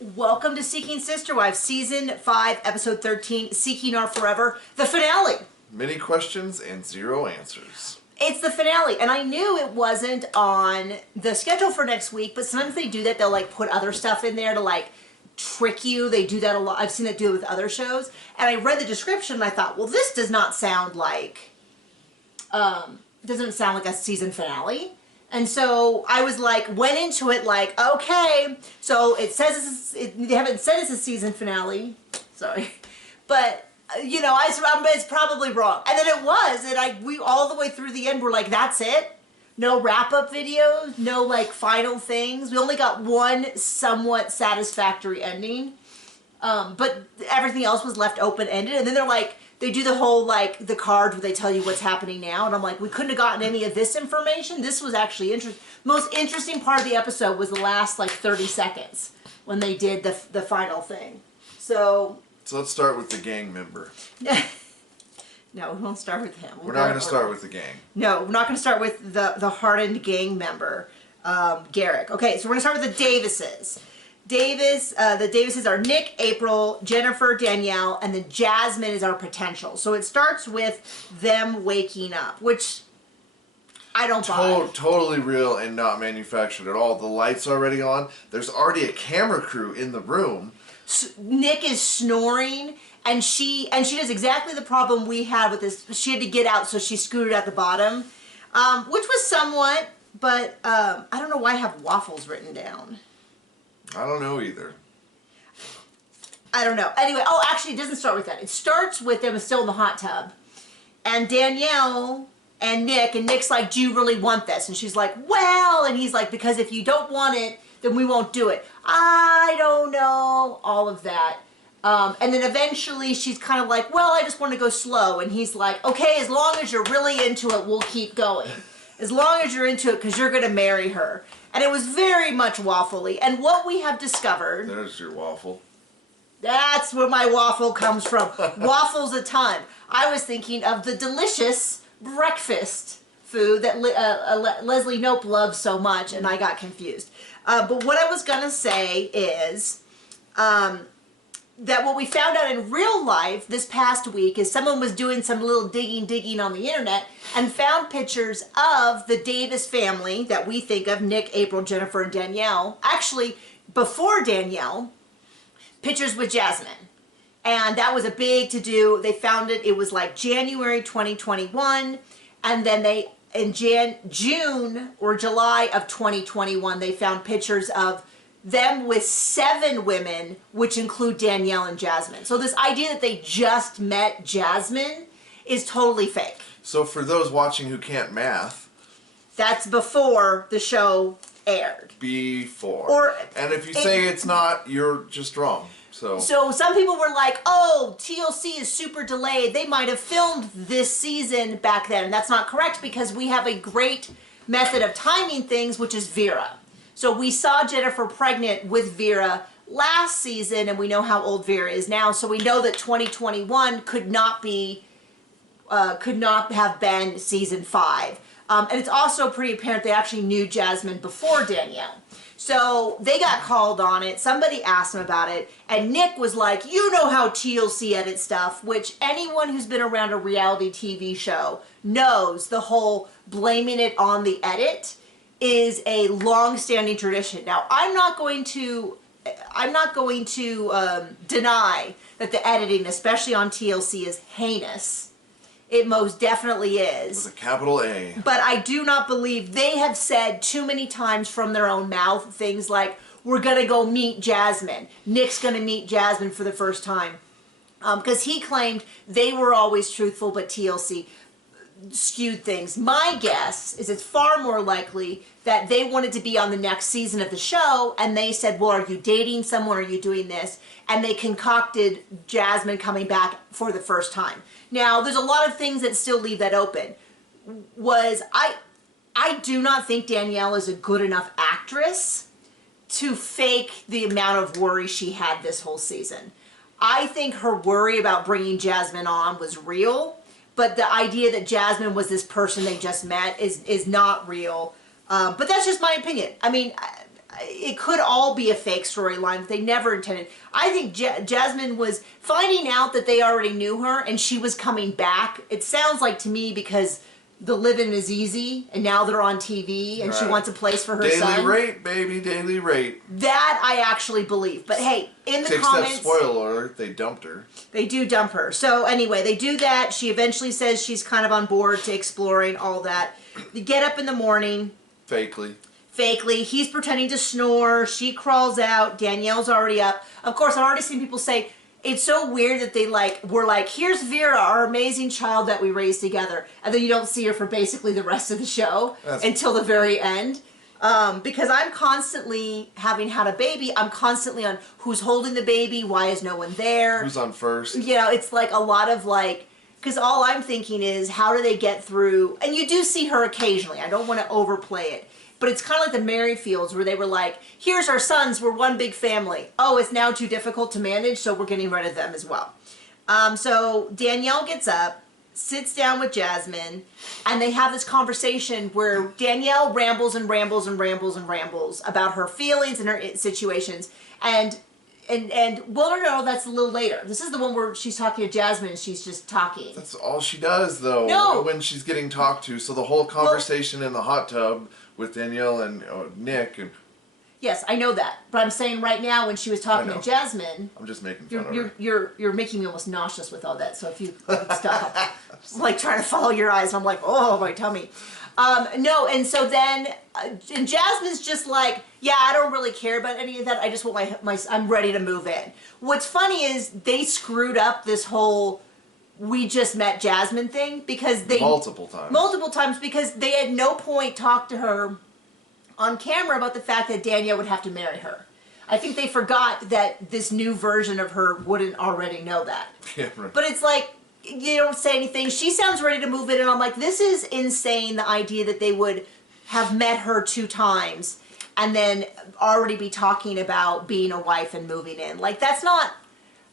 Welcome to Seeking Sister Wives, Season 5, Episode 13, Seeking Our Forever, the finale. Many questions and zero answers. It's the finale, and I knew it wasn't on the schedule for next week, but sometimes they do that. They'll, like, put other stuff in there to, like, trick you. They do that a lot. I've seen it do it with other shows. And I read the description, and I thought, well, this does not sound like, doesn't sound like a season finale. And so I was like, went into it like, okay, so it says they haven't said it's a season finale, sorry, but you know, it's probably wrong. And then it was, and we all the way through the end were like, that's it? No wrap-up videos, no like final things. We only got one somewhat satisfactory ending, but everything else was left open-ended. And then they're like, they do the whole, like, the cards where they tell you what's happening now. And I'm like, we couldn't have gotten any of this information. This was actually interesting. Most interesting part of the episode was the last, like, 30 seconds when they did the final thing. So let's start with the gang member. No, we won't start with him. We're not going to start with the gang. No, we're not going to start with the hardened gang member, Garrick. Okay, so we're going to start with the Davises. The Davises are Nick, April, Jennifer, Danielle, and then Jasmine is our potential. So it starts with them waking up, which I don't buy. Totally real and not manufactured at all. The light's already on. There's already a camera crew in the room. Nick is snoring, and she does exactly the problem we had with this. She had to get out, so she scooted at the bottom, which was somewhat, but I don't know why I have waffles written down. I don't know either. I don't know. Anyway, actually, it doesn't start with that. It starts with them still in the hot tub. And Danielle and Nick's like, do you really want this? And she's like, well, and he's like, because if you don't want it, then we won't do it. I don't know. All of that. And then eventually she's kind of like, well, I just want to go slow. And he's like, okay, as long as you're really into it, we'll keep going. As long as you're into it, because you're going to marry her. And it was very much waffly. And what we have discovered... There's your waffle. That's where my waffle comes from. Waffles a ton. I was thinking of the delicious breakfast food that Leslie Knope loves so much, and I got confused. But what I was going to say is... that what we found out in real life this past week is someone was doing some little digging on the internet and found pictures of the Davis family that we think of, Nick, April, Jennifer, and Danielle. Actually, before Danielle, pictures with Jasmine. And that was a big to-do. They found it was like January 2021, and then in June or July of 2021, they found pictures of them with 7 women, which include Danielle and Jasmine. So this idea that they just met Jasmine is totally fake. So for those watching who can't math... That's before the show aired. Before. And if you say it's not, you're just wrong. So some people were like, oh, TLC is super delayed. They might have filmed this season back then. And that's not correct because we have a great method of timing things, which is Vera. So we saw Jennifer pregnant with Vera last season, and we know how old Vera is now. So we know that 2021 could not have been season 5. And it's also pretty apparent they actually knew Jasmine before Danielle. So they got called on it. Somebody asked them about it, and Nick was like, you know how TLC edits stuff, which anyone who's been around a reality TV show knows the whole blaming it on the edit is a long-standing tradition. Now, I'm not going to deny that the editing, especially on TLC, is heinous. It most definitely is. With a capital A. But I do not believe they have said too many times from their own mouth things like, we're going to go meet Jasmine. Nick's going to meet Jasmine for the first time. Because he claimed they were always truthful, but TLC skewed things. My guess is it's far more likely that they wanted to be on the next season of the show, and they said, well, are you dating someone, are you doing this? And they concocted Jasmine coming back for the first time. Now, there's a lot of things that still leave that open. I do not think Danielle is a good enough actress to fake the amount of worry she had this whole season. I think her worry about bringing Jasmine on was real, but the idea that Jasmine was this person they just met is not real. But that's just my opinion. I mean, it could all be a fake storyline that they never intended. I think Jasmine was finding out that they already knew her and she was coming back. It sounds like to me because the living is easy and now they're on TV and she wants a place for her son. Daily rate, baby, daily rate. That I actually believe. But hey, in the Take comments... step, spoiler alert, they dumped her. They do dump her. So anyway, they do that. She eventually says she's kind of on board to exploring all that. They get up in the morning. Fakely. He's pretending to snore. She crawls out. Danielle's already up. Of course, I've already seen people say, it's so weird that they were like, here's Vera, our amazing child that we raised together. And then you don't see her for basically the rest of the show until the very end. Because I'm constantly, having had a baby, I'm constantly on who's holding the baby, why is no one there? Who's on first? You know, it's like a lot of because all I'm thinking is, how do they get through? And you do see her occasionally. I don't want to overplay it. But it's kind of like the Merrifields where they were like, here's our sons, we're one big family. Oh, it's now too difficult to manage, so we're getting rid of them as well. So Danielle gets up, sits down with Jasmine, and they have this conversation where Danielle rambles and rambles and rambles and rambles about her feelings and her situations. And well, no, that's a little later. This is the one where she's talking to Jasmine and she's just talking. That's all she does, though. No. When she's getting talked to. So the whole conversation in the hot tub with Danielle and Nick. And yes, I know that. But I'm saying right now when she was talking to Jasmine... I'm just making fun of her. You're making me almost nauseous with all that. So if you stop, like trying to follow your eyes, I'm like, oh, my tummy. No, and so then and Jasmine's just like, yeah, I don't really care about any of that. I just want I'm ready to move in. What's funny is they screwed up this whole we just met Jasmine thing because they multiple times because they at no point talked to her on camera about the fact that Danielle would have to marry her. I think they forgot that this new version of her wouldn't already know that. Yeah, right. But it's like, you don't say anything. She sounds ready to move in, and I'm like, this is insane, the idea that they would have met her 2 times and then already be talking about being a wife and moving in. Like, that's not,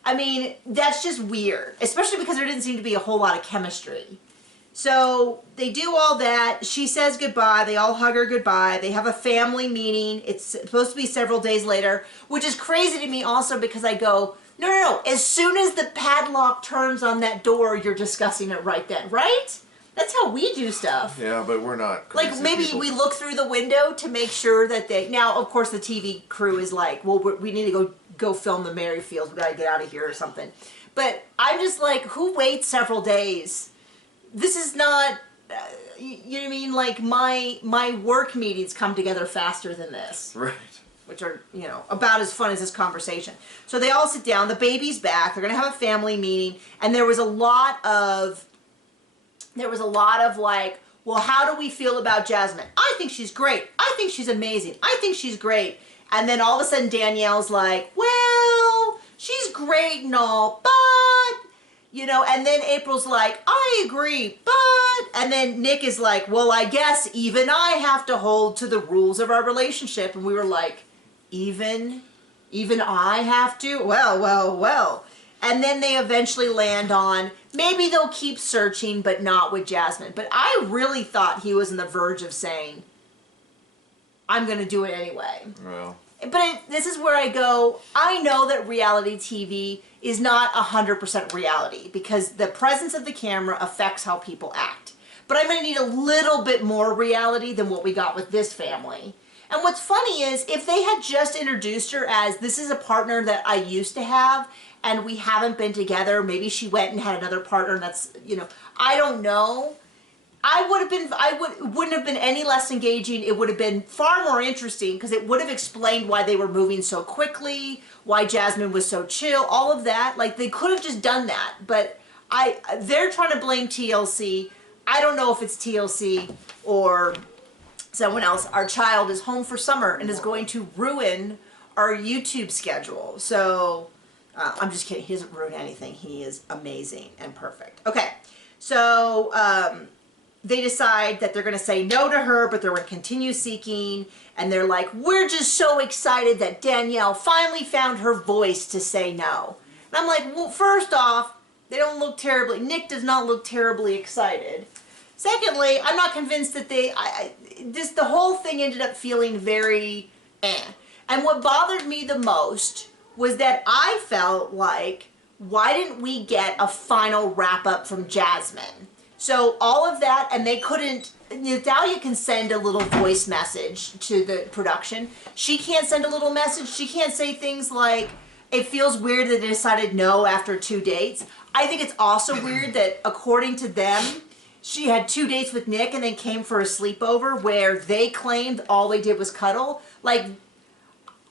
I mean, that's just weird, especially because there didn't seem to be a whole lot of chemistry. So they do all that. She says goodbye. They all hug her goodbye. They have a family meeting. It's supposed to be several days later, which is crazy to me also because I go, no. As soon as the padlock turns on that door, you're discussing it right then, right? That's how we do stuff. Yeah, but we're not crazy like maybe people. We look through the window to make sure that they... Now, of course, the TV crew is like, well, we need to go film the Merrifields. We got to get out of here or something. But I'm just like, who waits several days? This is not... you know what I mean? Like, my work meetings come together faster than this. Right. Which are, you know, about as fun as this conversation. So they all sit down. The baby's back. They're going to have a family meeting. And there was a lot of like, well, how do we feel about Jasmine? I think she's great. I think she's amazing. I think she's great. And then all of a sudden Danielle's like, well, she's great and all, but, you know, and then April's like, I agree, but, and then Nick is like, well, I guess even I have to hold to the rules of our relationship. And we were like, even I have to? Well. And then they eventually land on, maybe they'll keep searching, but not with Jasmine. But I really thought he was on the verge of saying, I'm going to do it anyway. Well. But this is where I go, I know that reality TV is not 100% reality because the presence of the camera affects how people act. But I'm going to need a little bit more reality than what we got with this family. And what's funny is if they had just introduced her as this is a partner that I used to have and we haven't been together, maybe she went and had another partner and that's, you know, I don't know. Wouldn't have been any less engaging. It would have been far more interesting because it would have explained why they were moving so quickly, why Jasmine was so chill, all of that. Like they could have just done that, but they're trying to blame TLC. I don't know if it's TLC or someone else. Our child is home for summer and is going to ruin our YouTube schedule. So I'm just kidding. He doesn't ruin anything. He is amazing and perfect. Okay, so they decide that they're going to say no to her, but they're going to continue seeking. And they're like, we're just so excited that Danielle finally found her voice to say no. And I'm like, well, first off, they don't look terribly, Nick does not look terribly excited. Secondly, I'm not convinced that the whole thing ended up feeling very eh. And what bothered me the most was that I felt like, why didn't we get a final wrap up from Jasmine? So all of that, and they couldn't, Natalia can send a little voice message to the production. She can't send a little message. She can't say things like, it feels weird that they decided no after 2 dates. I think it's also weird that, according to them, she had 2 dates with Nick and then came for a sleepover where they claimed all they did was cuddle. Like,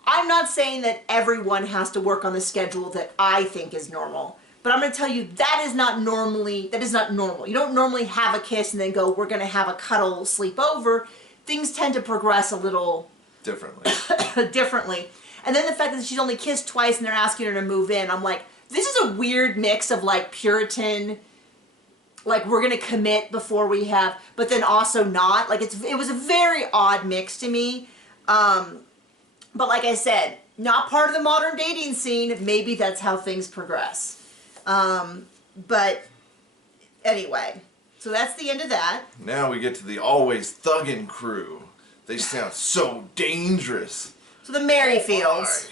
I'm not saying that everyone has to work on the schedule that I think is normal. But I'm going to tell you, that is not normal. You don't normally have a kiss and then go, we're going to have a cuddle sleepover. Things tend to progress a little differently. And then the fact that she's only kissed twice and they're asking her to move in, I'm like, this is a weird mix of like Puritan, like we're going to commit before we have, but then also not. Like it was a very odd mix to me. But like I said, not part of the modern dating scene. Maybe that's how things progress. But anyway, so that's the end of that. Now we get to the always thuggin' crew. They sound so dangerous. So the Merrifields.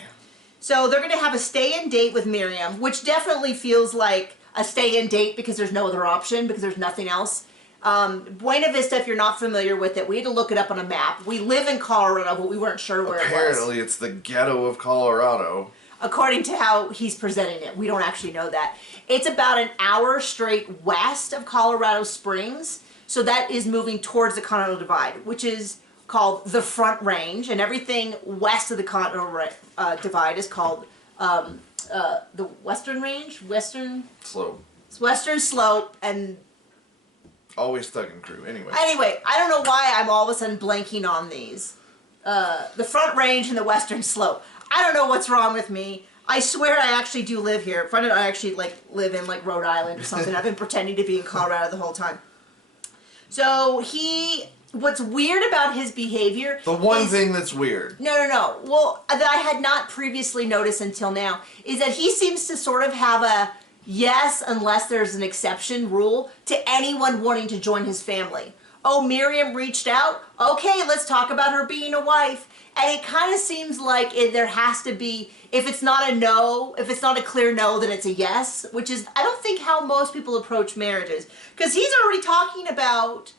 So they're going to have a stay-in date with Miriam, which definitely feels like a stay-in date because there's no other option, because there's nothing else. Buena Vista, if you're not familiar with it, we had to look it up on a map. We live in Colorado, but we weren't sure where it was. Apparently it's the ghetto of Colorado. According to how he's presenting it. We don't actually know that. It's about an hour straight west of Colorado Springs. So that is moving towards the Continental Divide, which is called the Front Range. And everything west of the Continental Divide is called the Western Range? Western Slope. It's Western Slope. And always thuggin' crew. Anyway, I don't know why I'm all of a sudden blanking on these. The Front Range and the Western Slope. I don't know what's wrong with me. I swear I actually do live here. I actually live in Rhode Island or something. I've been pretending to be in Colorado the whole time. So what's weird about his behavior... The one thing that's weird. No. Well, that I had not previously noticed until now is that he seems to sort of have a yes, unless there's an exception rule to anyone wanting to join his family. Oh, Miriam reached out? Okay, let's talk about her being a wife. And it kind of seems like there has to be, if it's not a no, if it's not a clear no, then it's a yes, which is, I don't think how most people approach marriages. Because he's already talking about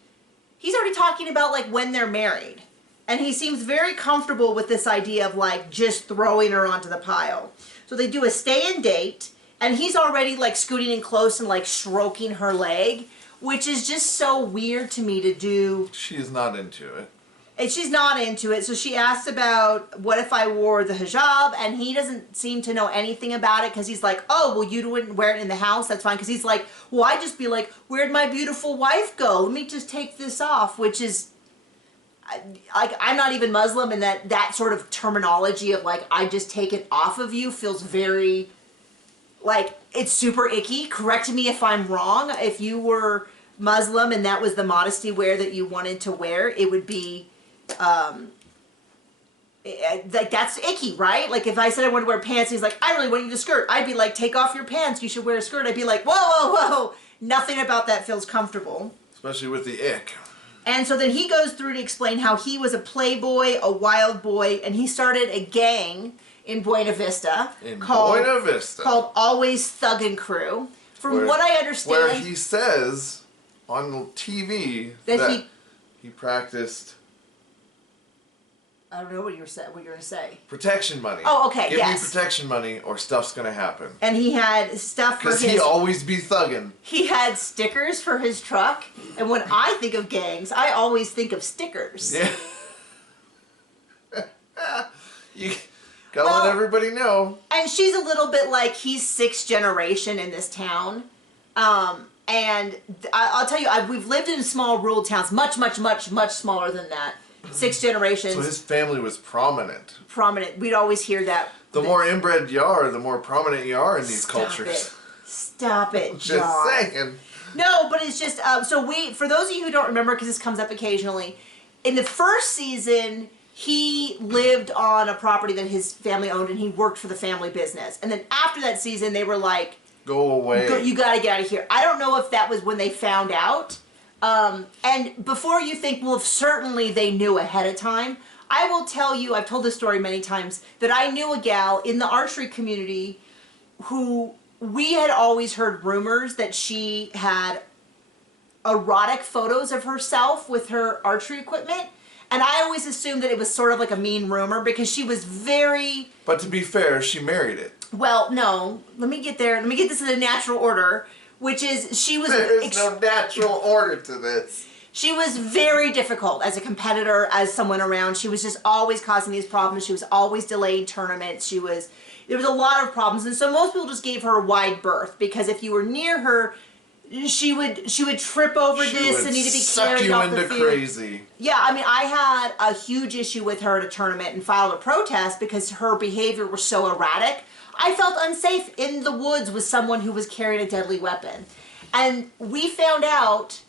like when they're married. And he seems very comfortable with this idea of like just throwing her onto the pile. So they do a stay-in date, and he's already like scooting in close and like stroking her leg, which is just so weird to me to do. She is not into it. And she's not into it, so she asked about what if I wore the hijab, and he doesn't seem to know anything about it because he's like, oh, well, you wouldn't wear it in the house, that's fine. Because he's like, well, I'd just be like, where'd my beautiful wife go? Let me just take this off, which is, like, I'm not even Muslim, and that sort of terminology of like, I just take it off of you feels very, like, it's super icky. Correct me if I'm wrong. If you were Muslim and that was the modesty wear that you wanted to wear, it would be... like that's icky, right? Like if I said I wanted to wear pants, he's like, I really want you to skirt. I'd be like, take off your pants. You should wear a skirt. I'd be like, whoa. Nothing about that feels comfortable. Especially with the ick. And so then he goes through to explain how he was a playboy, a wild boy, and he started a gang in Buena Vista. Called Always Thuggin' Crew. From what I understand... Where he says on TV that he practiced... I don't know what you're going to say. Protection money. Oh, okay, Give me protection money or stuff's going to happen. And he had stuff for his... Because he always be thuggin'. He had stickers for his truck. And when I think of gangs, I always think of stickers. Yeah. You gotta let everybody know. And she's a little bit like, he's 6th generation in this town. And I'll tell you, we've lived in small rural towns, much smaller than that. 6 generations. So his family was prominent. Prominent. We'd always hear that. The more inbred you are, the more prominent you are in these cultures. Stop it, Just John. saying. No, but it's just, for those of you who don't remember, because this comes up occasionally, in the first season, he lived on a property that his family owned, and he worked for the family business. And then after that season, they were like, go away. You gotta get out of here. I don't know if that was when they found out. And before you think, well, certainly they knew ahead of time, I will tell you, I've told this story many times, that I knew a gal in the archery community who we had always heard rumors that she had erotic photos of herself with her archery equipment. And I always assumed that it was sort of like a mean rumor because she was very... But to be fair, she married it. Well, no. Let me get there. Let me get this in a natural order, which is she was... There is no natural order to this. She was very difficult as a competitor, as someone around. She was just always causing these problems. She was always delaying tournaments. There was a lot of problems. And so most people just gave her a wide berth because if you were near her, she would trip over this and need to be carried off the field. Suck you into crazy. Yeah, I mean, I had a huge issue with her at a tournament and filed a protest because her behavior was so erratic. I felt unsafe in the woods with someone who was carrying a deadly weapon. And we found out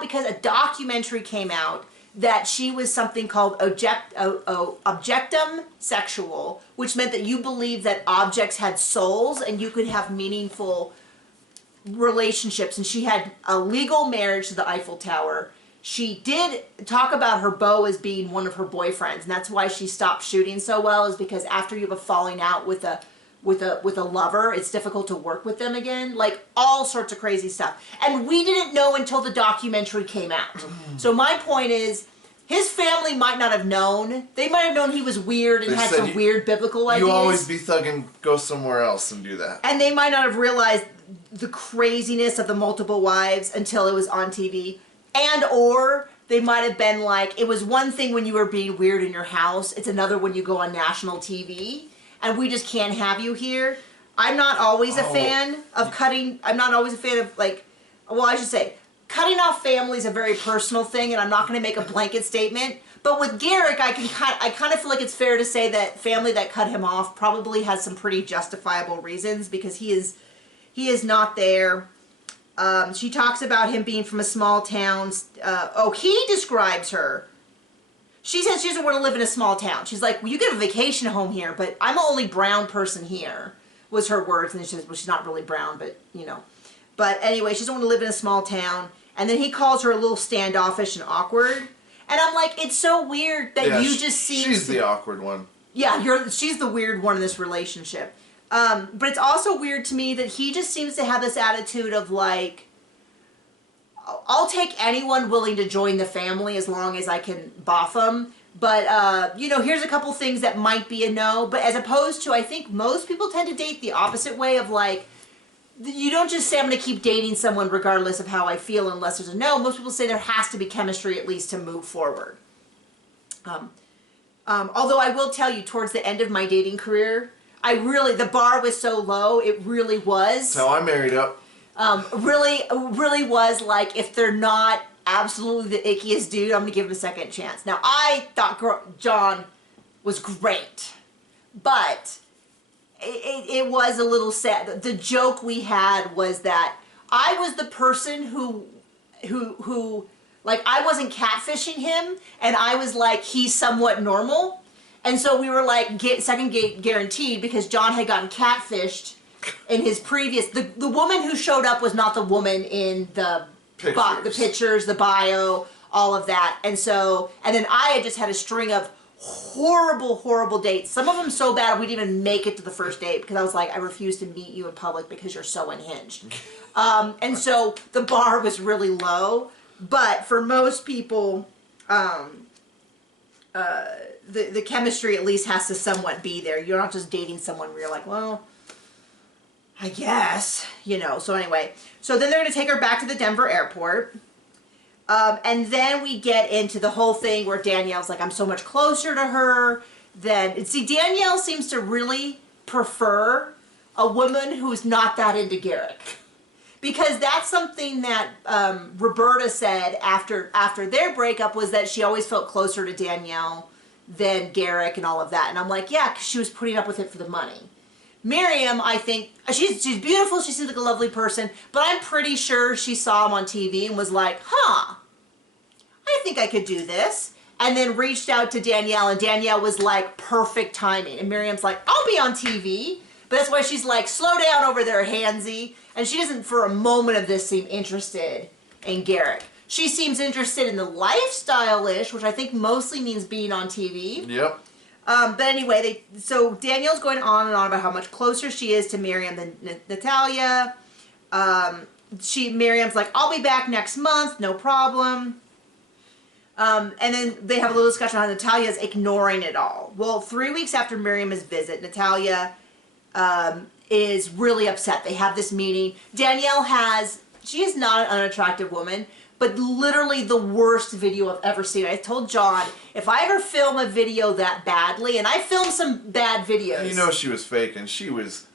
because a documentary came out that she was something called objectum sexual, which meant that you believed that objects had souls and you could have meaningful relationships. And she had a legal marriage to the Eiffel Tower. She did talk about her beau as being one of her boyfriends, and that's why she stopped shooting so well, is because after you have a falling out with a lover, it's difficult to work with them again. Like all sorts of crazy stuff. And we didn't know until the documentary came out. So my point is, his family might not have known. They might have known he was weird and had some weird biblical ideas. You always be thugging, go somewhere else and do that. And they might not have realized the craziness of the multiple wives until it was on TV. And or they might have been like, it was one thing when you were being weird in your house. It's another when you go on national TV. And we just can't have you here. I'm not always a fan of cutting. I'm not always a fan of I should say, cutting off family is a very personal thing, and I'm not going to make a blanket statement. But with Garrick, I kind of feel like it's fair to say that family that cut him off probably has some pretty justifiable reasons because he is not there. She talks about him being from a small town. He describes her. She says she doesn't want to live in a small town. She's like, well, you get a vacation home here, but I'm the only brown person here, was her words. And then she says, well, she's not really brown, but, you know. But anyway, she doesn't want to live in a small town. And then he calls her a little standoffish and awkward. And I'm like, it's so weird that you just seem... She's the awkward one. Yeah, she's the weird one in this relationship. But it's also weird to me that he just seems to have this attitude of like, I'll take anyone willing to join the family as long as I can boff them. But, here's a couple things that might be a no. But as opposed to, I think most people tend to date the opposite way of like, you don't just say I'm going to keep dating someone regardless of how I feel unless there's a no. Most people say there has to be chemistry at least to move forward. Although I will tell you, towards the end of my dating career, the bar was so low, it really was. That's how I married up. Really was like, if they're not absolutely the ickiest dude, I'm going to give him a second chance. Now, I thought John was great, but it was a little sad. The joke we had was that I was the person who like, I wasn't catfishing him, and I was like, he's somewhat normal. And so we were like, second gate guaranteed, because John had gotten catfished in his previous... The woman who showed up was not the woman in the pictures, the bio, all of that. And then I had just had a string of horrible dates. Some of them so bad we didn't even make it to the first date because I was like, I refuse to meet you in public because you're so unhinged. And so the bar was really low. But for most people, the chemistry at least has to somewhat be there. You're not just dating someone where you're like, well, I guess, So anyway, so then they're going to take her back to the Denver airport. And then we get into the whole thing where Danielle's like, I'm so much closer to her than... See, Danielle seems to really prefer a woman who's not that into Garrick. Because that's something that Roberta said after their breakup, was that she always felt closer to Danielle than Garrick and all of that. And I'm like, yeah, because she was putting up with it for the money. Miriam, I think, she's beautiful, she seems like a lovely person, but I'm pretty sure she saw him on TV and was like, I think I could do this. And then reached out to Danielle, and Danielle was like, perfect timing. And Miriam's like, I'll be on TV. But that's why she's like, slow down over there, handsy. And she doesn't for a moment of this seem interested in Garrick. She seems interested in the lifestyle-ish, which I think mostly means being on TV. Yep. But anyway, so Danielle's going on and on about how much closer she is to Miriam than Natalia. Miriam's like, I'll be back next month, no problem. And then they have a little discussion on how Natalia's ignoring it all. Well, 3 weeks after Miriam's visit, Natalia is really upset. They have this meeting. She is not an unattractive woman, but literally the worst video I've ever seen. I told John, if I ever film a video that badly, and I filmed some bad videos. You know she was faking. She was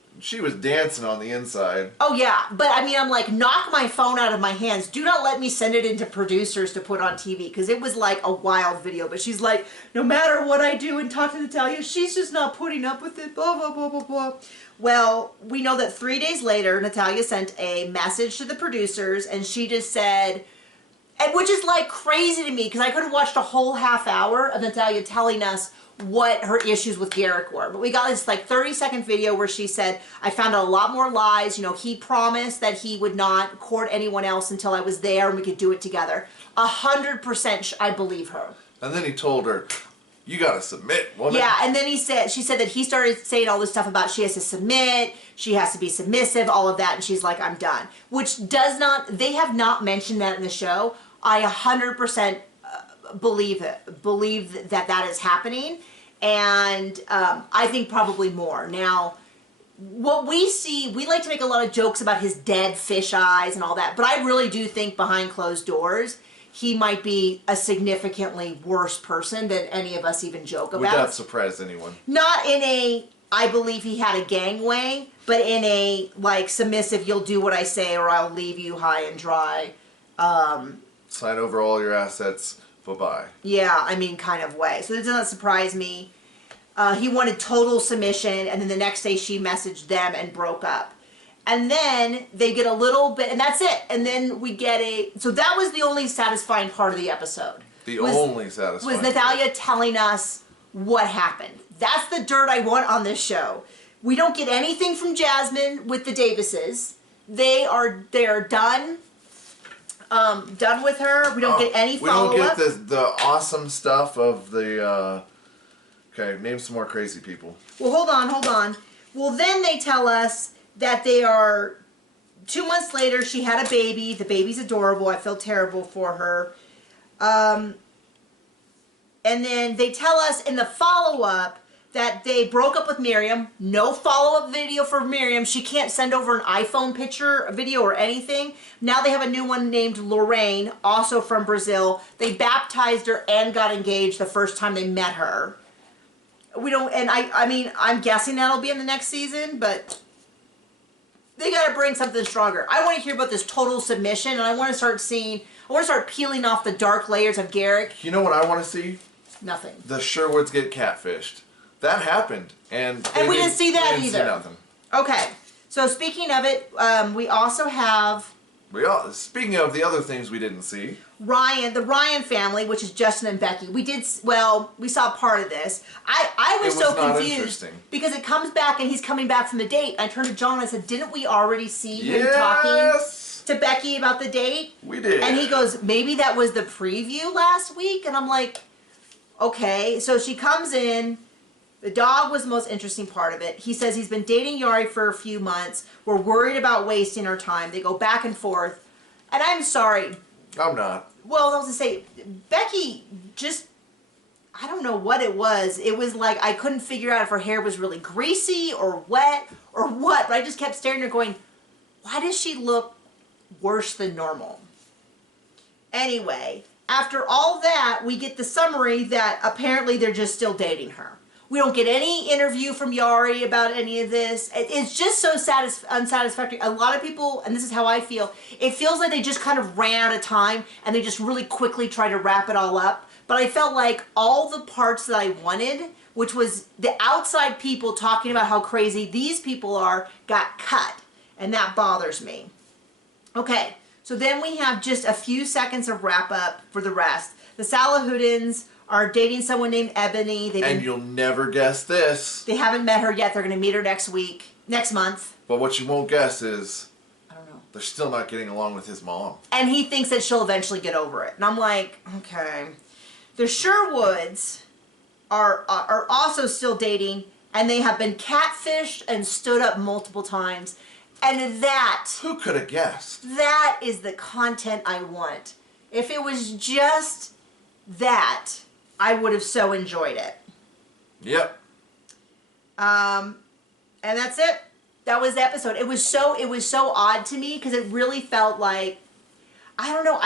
dancing on the inside. Oh yeah, but I mean, I'm like, knock my phone out of my hands. Do not let me send it into producers to put on TV, because it was like a wild video. But she's like, no matter what I do and talk to Natalia, she's just not putting up with it, blah, blah, blah, blah, blah. Well, we know that 3 days later, Natalia sent a message to the producers, and she just said, and which is like crazy to me, because I could have watched a whole half hour of Natalia telling us what her issues with Garrick were. But we got this like 30-second video where she said, I found out a lot more lies. You know, he promised that he would not court anyone else until I was there and we could do it together. 100% I believe her. And then he told her, you gotta submit, woman. Yeah, and then she said that he started saying all this stuff about she has to submit, she has to be submissive, all of that, and she's like, I'm done. Which they have not mentioned that in the show. I 100% believe that is happening, and I think probably more. Now, what we see, we like to make a lot of jokes about his dead fish eyes and all that, but I really do think behind closed doors, he might be a significantly worse person than any of us even joke about. Would that surprise anyone? Not in a, I believe he had a gang way, but in a, like, submissive, you'll do what I say or I'll leave you high and dry. Sign over all your assets, bye-bye. Yeah, I mean, kind of way. So it doesn't surprise me. He wanted total submission, and then the next day she messaged them and broke up. And then they get a little bit, and that's it. And then we get so that was the only satisfying part of the episode. Only satisfying. Was Natalia telling us what happened. That's the dirt I want on this show. We don't get anything from Jasmine with the Davises. They are done. Done with her. We don't get any follow-up. We don't get the awesome stuff of the, okay, name some more crazy people. Well, hold on. Well, then they tell us that they are, 2 months later, she had a baby. The baby's adorable. I feel terrible for her. And then they tell us in the follow-up that they broke up with Miriam. No follow-up video for Miriam. She can't send over an iPhone picture, a video, or anything. Now they have a new one named Lorraine, also from Brazil. They baptized her and got engaged the first time they met her. We don't, and I mean, I'm guessing that'll be in the next season, but they got to bring something stronger. I want to hear about this total submission, and I want to start peeling off the dark layers of Garrick. You know what I want to see? Nothing. The Sherwoods get catfished. That happened, and we didn't see that either. See nothing. Okay, so speaking of it, we also have. Speaking of the other things we didn't see, the Ryan family, which is Justin and Becky. We saw part of this. I was so confused because it comes back and he's coming back from the date. I turned to John and I said, didn't we already see him talking to Becky about the date? We did. And he goes, maybe that was the preview last week? And I'm like, okay. So she comes in. The dog was the most interesting part of it. He says he's been dating Yari for a few months. We're worried about wasting our time. They go back and forth. And I'm sorry. I'm not. Well, I was going to say, Becky just, I don't know what it was. It was like I couldn't figure out if her hair was really greasy or wet or what. But I just kept staring at her going, why does she look worse than normal? Anyway, after all that, we get the summary that apparently they're just still dating her. We don't get any interview from Yari about any of this. It's just so unsatisfactory. A lot of people, and this is how I feel, it feels like they just kind of ran out of time and they just really quickly try to wrap it all up. But I felt like all the parts that I wanted, which was the outside people talking about how crazy these people are, got cut. And that bothers me. Okay, so then we have just a few seconds of wrap up for the rest. The Salahoudins are dating someone named Ebony. And you'll never guess this. They haven't met her yet. They're going to meet her next month. But what you won't guess is... I don't know. they're still not getting along with his mom. And he thinks that she'll eventually get over it. And I'm like, okay. The Sherwoods are also still dating, and they have been catfished and stood up multiple times. And that... Who could have guessed? That is the content I want. If it was just that, I would have so enjoyed it. Yep. And that's it. That was the episode. It was so odd to me because it really felt like, I don't know,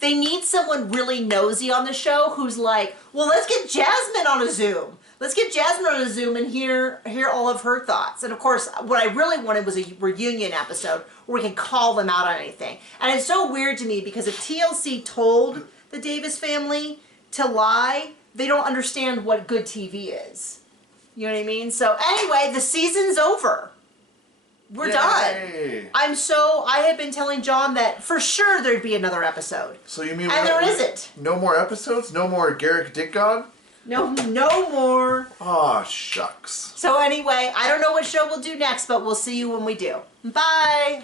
they need someone really nosy on the show who's like, well, let's get Jasmine on a Zoom. Let's get Jasmine on a Zoom and hear all of her thoughts. And of course, what I really wanted was a reunion episode where we can call them out on anything. And it's so weird to me because if TLC told the Davis family to lie, they don't understand what good TV is. You know what I mean? So anyway, the season's over. We're Yay. done. I had been telling John that for sure there'd be another episode. So you mean and there isn't. No more episodes? No more Garrick Dick God? No more. Aw, shucks. So anyway, I don't know what show we'll do next, but we'll see you when we do. Bye.